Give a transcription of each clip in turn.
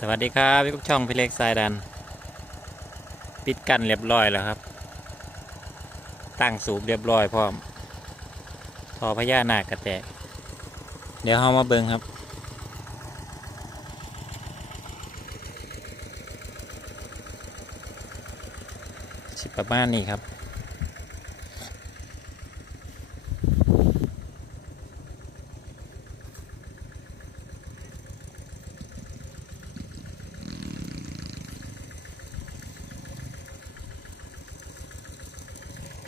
สวัสดีครับพี่กุ๊กช่องพี่เล็กสายดัน ปิดกันเรียบร้อยแล้วครับ ตั้งสูบเรียบร้อยพร้อมทอพญานาคกระแตก เดี๋ยวเรามาเบิงครับ สิประมาณนี้ครับ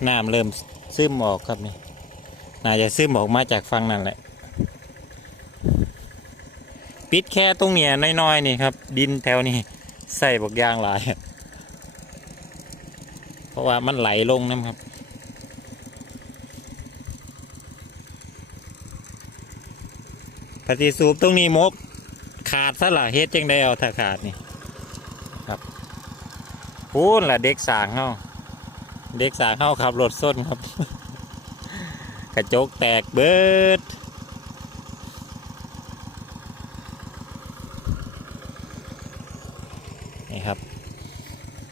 น้ำเริ่มซึมออกครับนี่น่าจะซึมออกมาจากฟังนั่นแหละ ปิดแค่ตรงเนี้ยน้อยๆนี่ครับ ดินแถวนี้ใส่บกยางหลาย เพราะว่ามันไหลลงนะครับปฏิสูบตรงนี้มกขาดซะละเฮ็ดจังได้เอาถ้าขาดนี่ ครับพูนล่ะเด็กสางเฮา เด็กสาวเข้าขับรถส้นครับ กระจกแตกเบิดนี่ครับ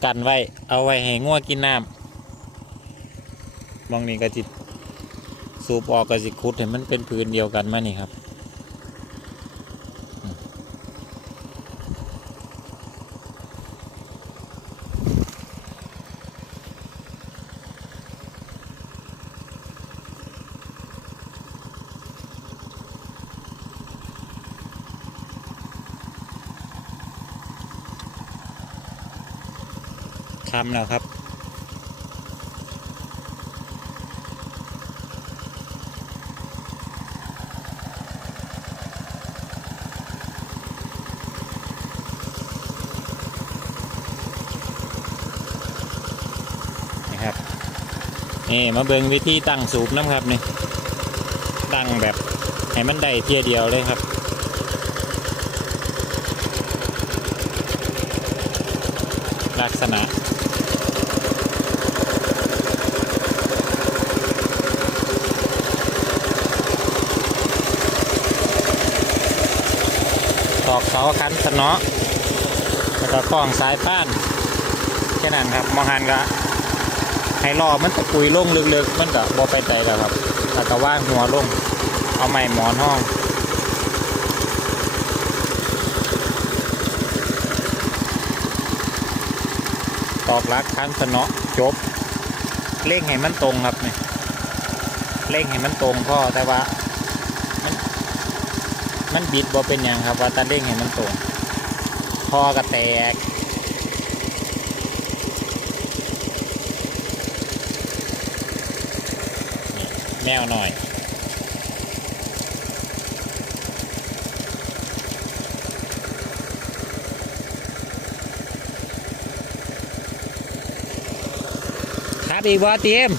กันไว้ เอาไว้ให้งัวกินน้ำมองนี่ก็จิตสูบออกก็สิคุดเห็นมันเป็นพื้นเดียวกันมานี่ครับ ทำแล้วครับ นี่ครับ นี่มาเบิงวิธีตั้งสูบน้ำครับนี่ ตั้งแบบให้มันได้เทียเดียวเลยครับลักษณะ ตอกเสาคันสนอแล้วก็คล้องสายป้านแค่นั้นครับมองหันก็ให้รอมันตะกุยลงลึกๆมันก็บอไปใจแล้วครับแล้วก็ว่างหัวลงเอาไม้หมอนห้องตอกลักคันสนอจบเร่งให้มันตรงครับนี่เร่งให้มันตรงพ่อแต่ว่า มันบิดบ่เป็นอย่างครับว่าแตาเร่งให้มันตรงพอกระแตกนี่แนวหน่อยครับอีกบ่เตรียม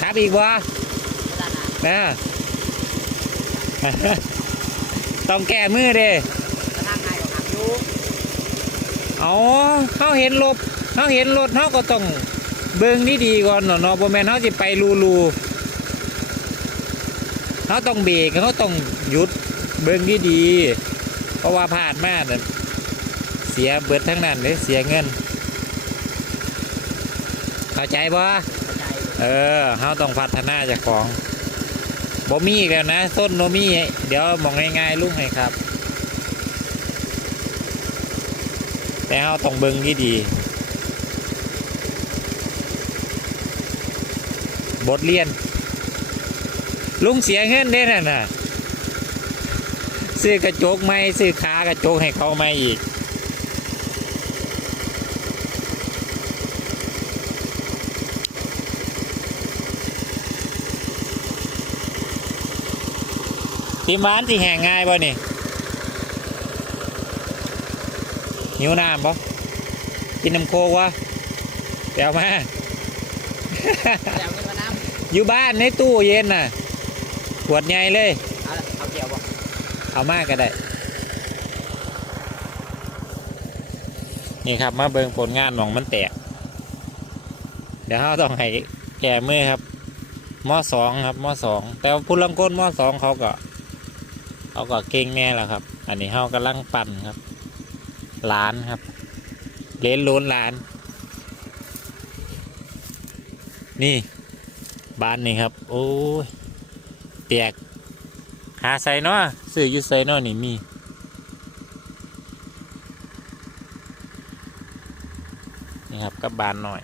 ครับอีกบ่เออ ต้องแก้มือเด้ทางไงก็ขับอยู่เอาเขาเห็นรถเขาเห็นรถเขาก็ต้องเบิ่งนี่ดีๆก่อนเนาะเนาะบ่แม่นเขาสิไปลูลูเขาต้องเบรกเขาต้องหยุดเบิ่งนี่ดีๆเพราะว่าผ่านมาน่ะเสียเบิดทั้งนั้นเลยเสียเงินเข้าใจบ่เข้าใจเออเขาต้องพัฒนาจากของ บ่มีอีกแล้วนะต้นบ่มีเดี๋ยวมองง่ายๆลุงให้ครับ แต่เขาต้องเบิ่งที่ดี บทเรียน ลุงเสียเงินได้น่ะนะซื้อกระจกไม่ซื้อขากระจกให้เขาไม่อีก ทีมบ้านที่แห่งง่ายป่ะนี่หิวน้ำป่กินน้ำโคกวะเดี๋ยวมาเดี๋ยวเงินมาน้อยู่บ้านในตู้เย็นน่ะขวดใหญ่เลยำเอาเอาเกี่ยวบ่เอามากก็ได้นี่ครับมาเบิ่งผลงานหนองมันแตก เดี๋ยวเราต้องให้แก่มือครับมอสองครับมอสองแต่ว่าผู้ลังก้นมอสองเขาก็ เขาก็เก่งแน่แหละครับ อันนี้เขากำลังปั่นครับล้านครับเลนล้นล้าน นี่บ้านนี่ครับ โอ้ยแตกหาใส่นาะซื้อยูใส่นาะนี่มีนี่ครับกับบานหน่อย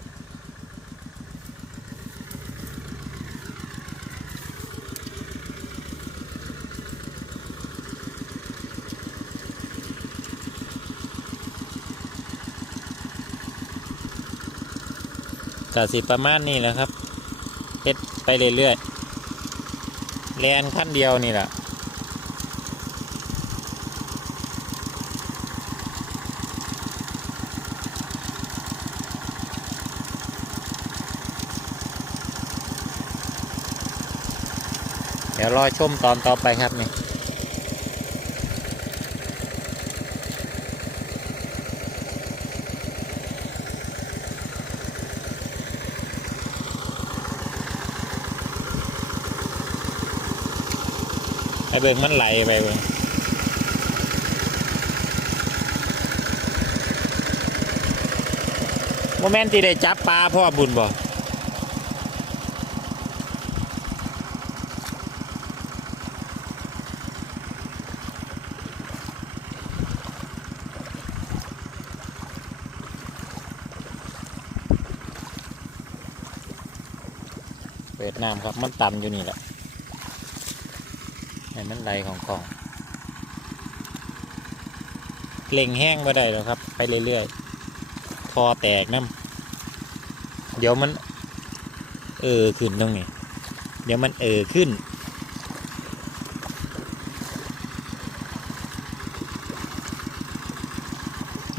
กสิประมาณนี้แหละครับเฮ็ดไปเรื่อยๆแลนขั้นเดียวนี่แหละเดี๋ยวรอชมตอนต่อไปครับนี่ ไอเบิ่งมันไหลไปเบิ่งโมเมนต์ที่ได้จับปลาพ่อบุญบ่เปิดน้ำครับ มันต่ำอยู่นี่แหละ ให้มันไหลของของเล่งแห้งมาได้แล้วครับ ไปเรื่อยๆทอแตกน้ำเดี๋ยวมัน เออขึ้นตรงนี้ เดี๋ยวมันเออขึ้น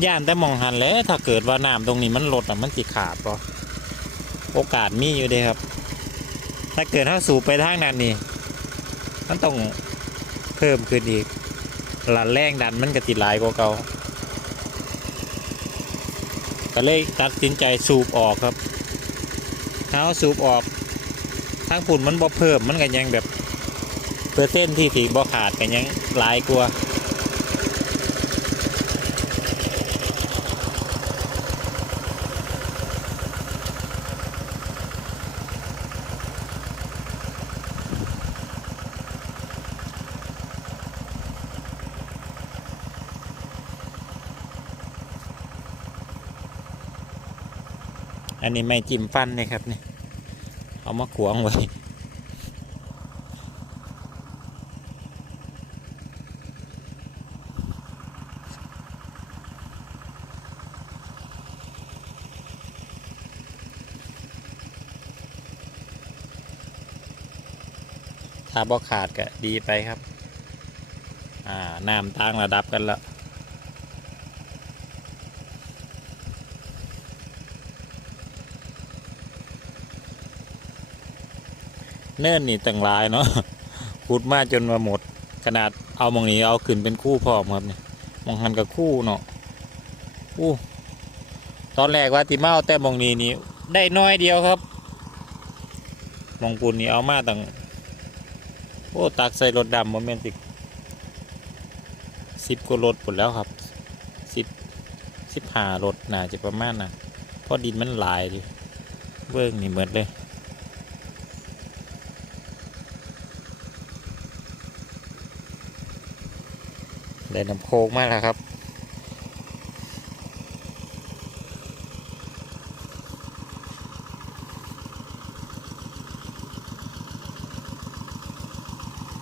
ย่านแต่มองหันแล้วถ้าเกิดว่าน้ำตรงนี้มันลดอะมันสิขาดปะโอกาสมีอยู่เด้ครับ ถ้าเกิดถ้าสูบไปทางนั้นนี่ มันต้อง พิ่มขึ้นอีกละแรงดันมันก็ติดหลายกว่าเก่าก็เลยตัดสินใจสูบออกครับถ้าเอาสูบออกทั้งฝุ่นมันบ่เพิ่มมันก็ยังแบบเปอร์เซ็นต์ที่ถีบ่ขาดก็ยังหลายกว่า อันนี้ไม่จิ้มฟันนี่ครับนี่เอามาขวงไว้ถ้าบ่ขาดก็ดีไปครับ อ่า น้ำตั้งระดับกันแล้ว เนิ่นนี่ตั้งหลายเนาะขุดมาจนมาหมด ขนาดเอามองนี้เอาขึ้นเป็นคู่พร้อมครับเนี่ยมองหันกับคู่เนาะอู้ตอนแรกว่าติมาเอาแต่มองนี้นี่ได้น้อยเดียวครับมองปูนนี่เอามาตั้งโอ้ตักใส่รถดำโมเมนติกสิบกว่ารถหมดแล้วครับสิบสิบหารถน่าจะประมาณน่ะเพราะดินมันหลายดิเบิ้งนี่เหมือนเลย ได้น้ำโคกมากแล้วครับ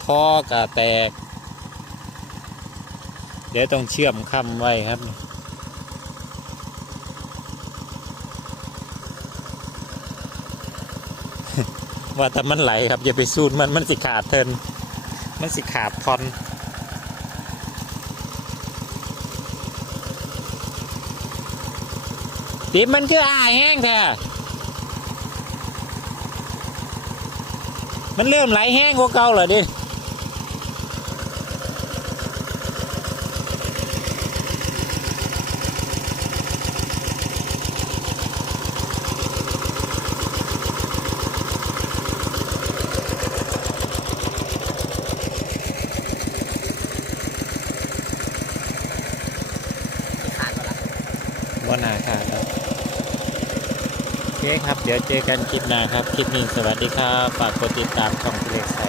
ท่อกระแตก เดี๋ยวต้องเชื่อมคำไว้ครับว่าแต่มันไหลครับ อย่าไปสูดมันมันสิขาดเทินมันสิขาดทอน ติมมันคืออาแห้งแท้มันเริ่มไหลแห้งกว่าเก่าเหรอดิว่านาครั เคครับ เดี๋ยวเจอกันคลิปหน้าครับ คลิปนี้สวัสดีครับ ฝากกดติดตามช่องพี่เล็กส